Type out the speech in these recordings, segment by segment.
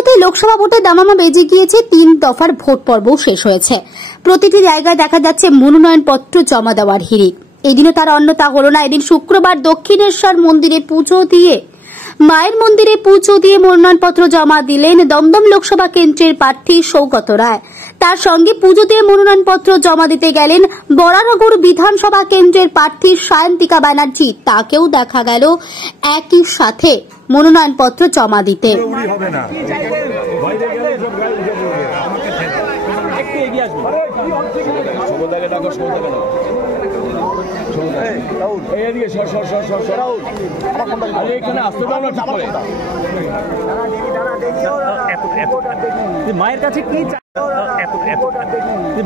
ইতিমধ্যে লোকসভা ভোটে দামামা বেজে গিয়েছে, 3 দফার ভোট পর্ব শেষ হয়েছে। প্রতিটি জায়গায় দেখা যাচ্ছে মনোনয়নপত্র জমা দেওয়ার হিড়িক। এদিনও তার অন্যতা হল না। এদিন শুক্রবার দক্ষিণেশ্বর মন্দিরে মায়ের মন্দিরে পুজো দিয়ে মনোনয়নপত্র জমা দিলেন দমদম লোকসভা কেন্দ্রের প্রার্থী সৌগত রায়। তার সঙ্গে পুজো দিয়ে মনোনয়নপত্র জমা দিতে গেলেন বরানগর বিধানসভা কেন্দ্রের প্রার্থী সায়ন্তিকা ব্যানার্জি। তাকেও দেখা গেল একই সাথে মনোনয়নপত্র জমা দিতে।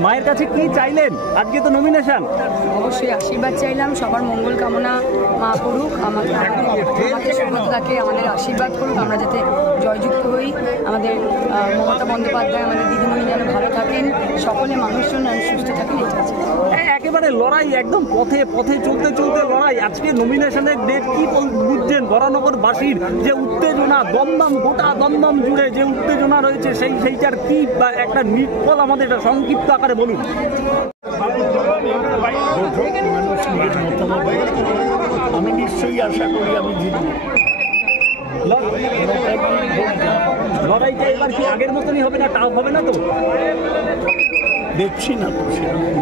মায়ের কাছে কি চাইলেন? আজকে তো নমিনেশন, অবশ্যই আশীর্বাদ চাইলাম, সবার মঙ্গল কামনা মা করুক, আমাদের আমাদের আশীর্বাদ করুক, আমরা যাতে জয়যুক্ত হই। আমাদের মমতা বন্দ্যোপাধ্যায়, আমাদের দিদিমণি যেন ভালো থাকেন, সকলে মানুষজন সুস্থ থাকেন, এটা আছে। একেবারে লড়াই, একদম পথে চলতে লড়াই। আজকে নমিনেশনের ডেট কি বুঝছেন? বরানগরবাসীর যে উত্তেজনা, গোটা দমদম জুড়ে যে উত্তেজনা রয়েছে, সেইটার কি একটা নিটফল আমাদের সংক্ষিপ্ত আকারে বলুন। আমি নিশ্চয়ই আশা করি আমি জিতব। লড়াইটা এবার কি আগের মতনই হবে না? টাফ হবে না তো? দেখছি না তো সেরকম।